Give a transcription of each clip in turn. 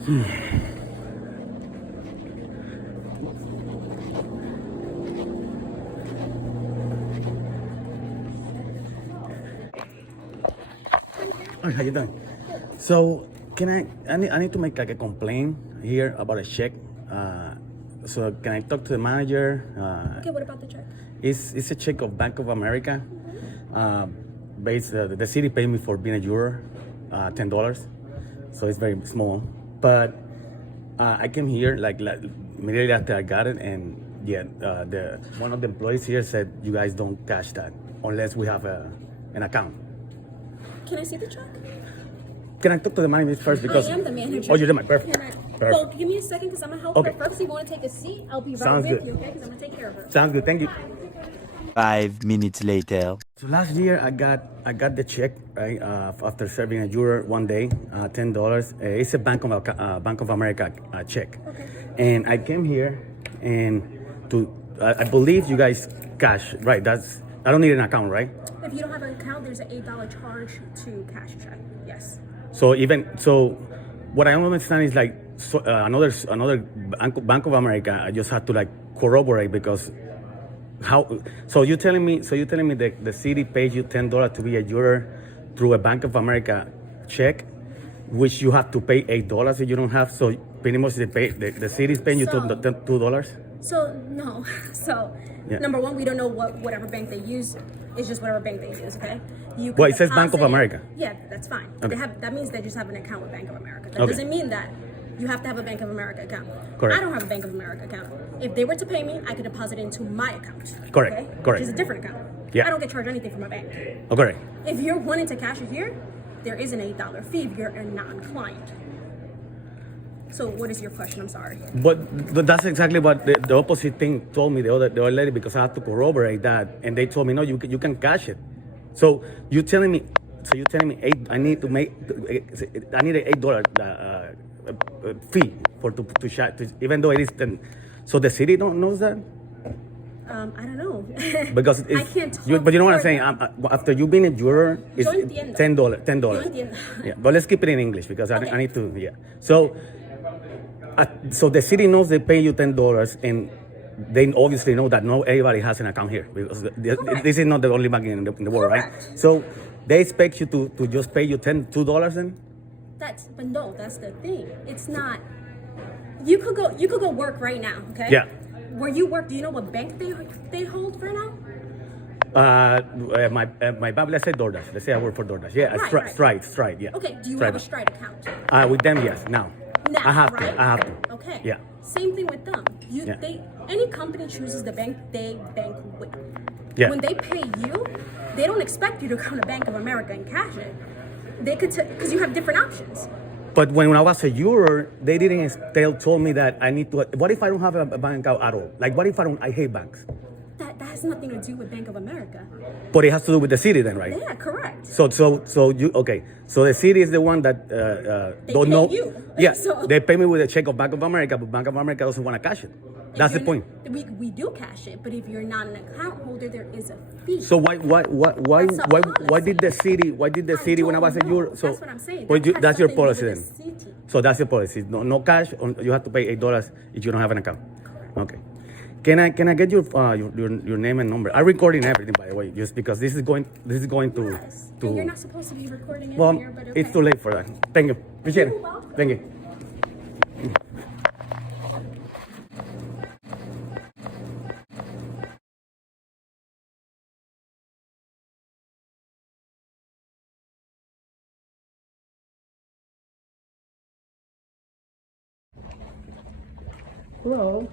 Hi, how you doing? So, I need to make like a complaint here about a check. So can I talk to the manager? Okay, what about the check? It's a check of Bank of America. The city paid me for being a juror, $10. So it's very small. But I came here like immediately after I got it, and one of the employees here said you guys don't cash that unless we have an account. Can I see the check? Can I talk to the manager first? Because I am the manager. Oh, you're the manager. Perfect. Perfect. Well, give me a second because I'm gonna help Okay. her first. If you want to take a seat, I'll be right Sounds with good. you, okay? Because I'm gonna take care of her. Sounds good. Thank you. 5 minutes later. So last year I got the check right after serving a juror one day, $10. It's a Bank of America check, Okay. and I came here and I believe you guys cash right. I don't need an account, right? If you don't have an account, there's an $8 charge to cash a check. Yes. So what I don't understand is like another Bank of America. I just had to like corroborate because. So you're telling me that the city pays you $10 to be a juror through a Bank of America check, which you have to pay $8 if you don't have. So pretty much the city is paying you $2. So no. So Yeah. number one, we don't know whatever bank they use. It's just whatever bank they use. Okay. You can Well, it says Bank of deposit- America. Yeah, that's fine. Okay. That means they just have an account with Bank of America. That Okay. doesn't mean that you have to have a Bank of America account. Correct. I don't have a Bank of America account. If they were to pay me, I could deposit it into my account. Correct, Okay? correct. Which is a different account. Yeah. I don't get charged anything from my bank. Okay. If you're wanting to cash it here, there is an $8 fee if you're a non-client. So what is your question? I'm sorry. But that's exactly what the opposite thing told me the other lady, because I had to corroborate that, and they told me no, you can cash it. So you're telling me I need an $8 fee to share, even though it is 10. So the city don't knows that. I don't know. Because I can't talk but you know what I'm for saying. them. After you being a juror, it's Yo entiendo. $10. Yo entiendo. Yeah, but let's keep it in English because Okay. I need to. Yeah. So the city knows they pay you $10, and they obviously know that not everybody has an account here because this is not the only bank in the world, right? Correct. So they expect you to just pay you $2 then. But no, that's the thing. It's not. You could go work right now. Okay. Yeah. Where you work, do you know what bank they hold right now? My bank, let's say DoorDash. Let's say I work for DoorDash. Yeah, Right. Stride. Yeah. Okay. Do you Stride have a Bank. Stride account? With them, yes. Now. Now, I have right? to. I have to. Okay. Yeah. Same thing with them. Yeah. Any company chooses the bank they bank with. Yeah. When they pay you, they don't expect you to come to Bank of America and cash it. They could because you have different options. But when I was a juror, they didn't told me that I need to. What if I don't have a bank account at all? Like, what if I hate banks? That has nothing to do with Bank of America. But it has to do with the city, then, right? Yeah, correct. So you okay? So the city is the one that They don't pay know. you. Yeah, So- they pay me with a check of Bank of America, but Bank of America doesn't want to cash it. That's the If point. you're not- We do cash it, but if you're not an account holder, there is a fee. So why did the city when I was a don't know. juror? So That's what I'm saying. but That has that's your nothing to do policy with then. the city. So that's your policy. No cash. You have to pay $8 if you don't have an account. Okay. Can I get your name and number? I'm recording everything, by the way, just because this is going to. Yes. And you're not supposed to be recording it Well, here, but okay. it's too late for that. Thank you. Appreciate it. You're welcome. Thank you. Hello.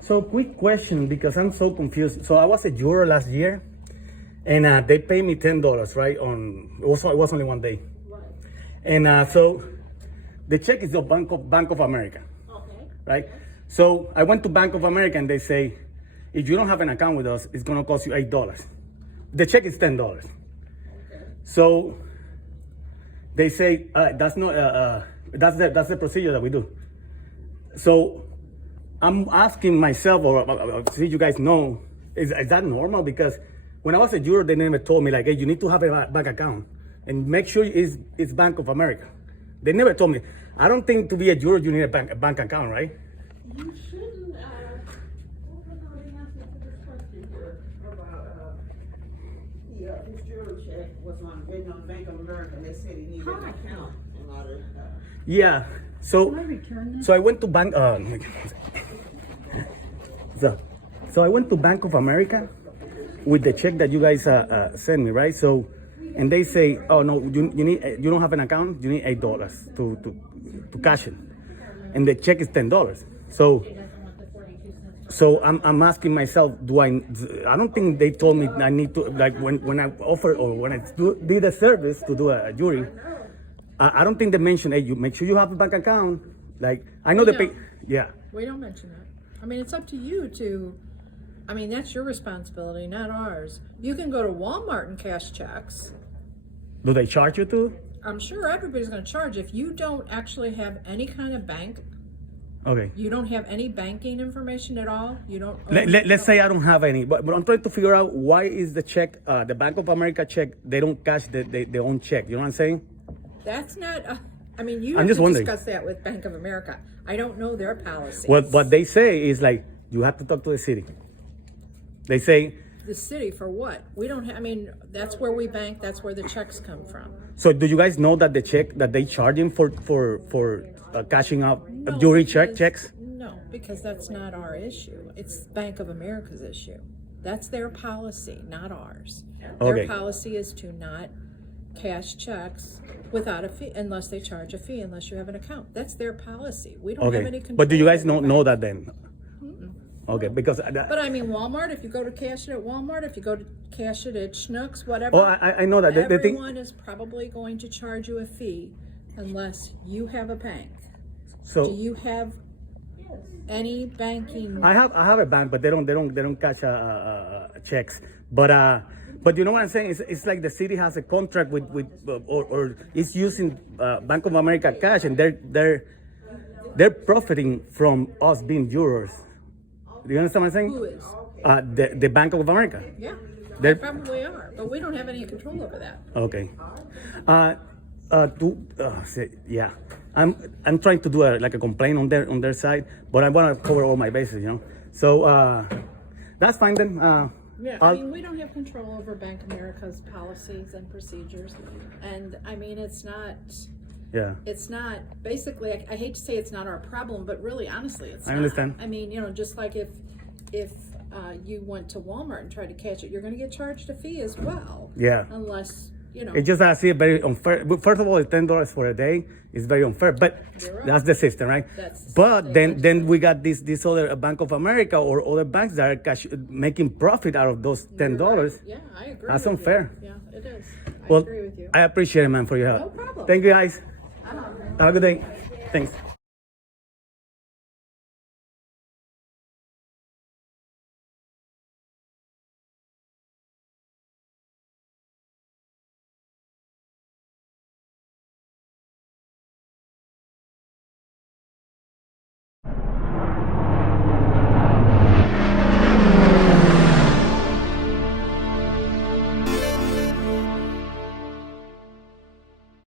So quick question, because I'm so confused. So I was a juror last year, and they paid me $10, right? It was only one day, and so the check is the Bank of America, Okay. right? So I went to Bank of America, and they say, if you don't have an account with us, it's gonna cost you $8. The check is $10. So they say that's not that's the procedure that we do. So I'm asking myself, or see you guys know, is that normal? Because when I was a juror, they never told me like, hey, you need to have a bank account and make sure it's Bank of America. They never told me. I don't think to be a juror you need a bank account, right? You shouldn't, what was I asking for this question here about, his juror check was written on Bank of America, and they said he needed an account in order, Yeah. So I went to bank. So I went to Bank of America with the check that you guys sent me, right? So, and they say, oh no, you don't have an account. You need $8 to cash it, and the check is $10. So I'm asking myself, I don't think they told me I need to, like when I offer or when I did a service to do a jury, I don't think they mentioned, hey, you make sure you have a bank account. Like I know yeah. We don't mention that. I mean, it's up to you to, I mean, that's your responsibility, not ours. You can go to Walmart and cash checks. Do they charge you too? I'm sure everybody's going to charge. If you don't actually have any kind of bank, Okay. you don't have any banking information at all, you don't. Let's say I don't have any, but I'm trying to figure out why is the check, the Bank of America check, they don't cash their own check. You know what I'm saying? That's not, I mean, you I'm have just to wondering. discuss that with Bank of America. I don't know their policies. What they say is like, you have to talk to the city. They say, The city for what? We don't have, I mean, that's where we bank, that's where the checks come from. so do you guys know that the check that they charge him for cashing out No, jury because- checks? No, because that's not our issue. It's Bank of America's issue. That's their policy, not ours. Okay. Their policy is to not cash checks without a fee, unless they charge a fee, unless you have an account. That's their policy. We don't have any Okay. control. But do you guys over the know bank. that then? Okay, because But I mean, Walmart, if you go to cash it at Walmart, if you go to cash it at Schnucks, whatever. oh, I know that. The thing, Everyone is probably going to charge you a fee unless you have a bank. Do so you have any banking? I have a bank, but they don't cash checks. But you know what I'm saying? It's like the city has a contract with or it's using Bank of America cash, and they're profiting from us being jurors. Do you understand what I'm saying? Who is? The Bank of America. Yeah, They're- they probably are, but we don't have any control over that. Okay. Yeah. I'm trying to do a complaint on their side, but I want to cover all my bases, you know. So that's fine then. Yeah, I mean, we don't have control over Bank of America's policies and procedures, and I mean, it's not, basically, I hate to say it's not our problem, but really, honestly, it's not. I understand. I mean, you know, just like if you went to Walmart and tried to catch it, you're gonna get charged a fee as well. Yeah. Unless, you know. It's just I see it very unfair. But first of all, it's $10 for a day. It's very unfair, but You're right. that's the system, right? That's the but system. then we got this other Bank of America or other banks that are making profit out of those $10. Yeah, I agree. That's with unfair. You. Yeah, it is. I Well, agree with you. I appreciate it, man, for your help. No problem. Thank you, guys. Have a good day. Thanks.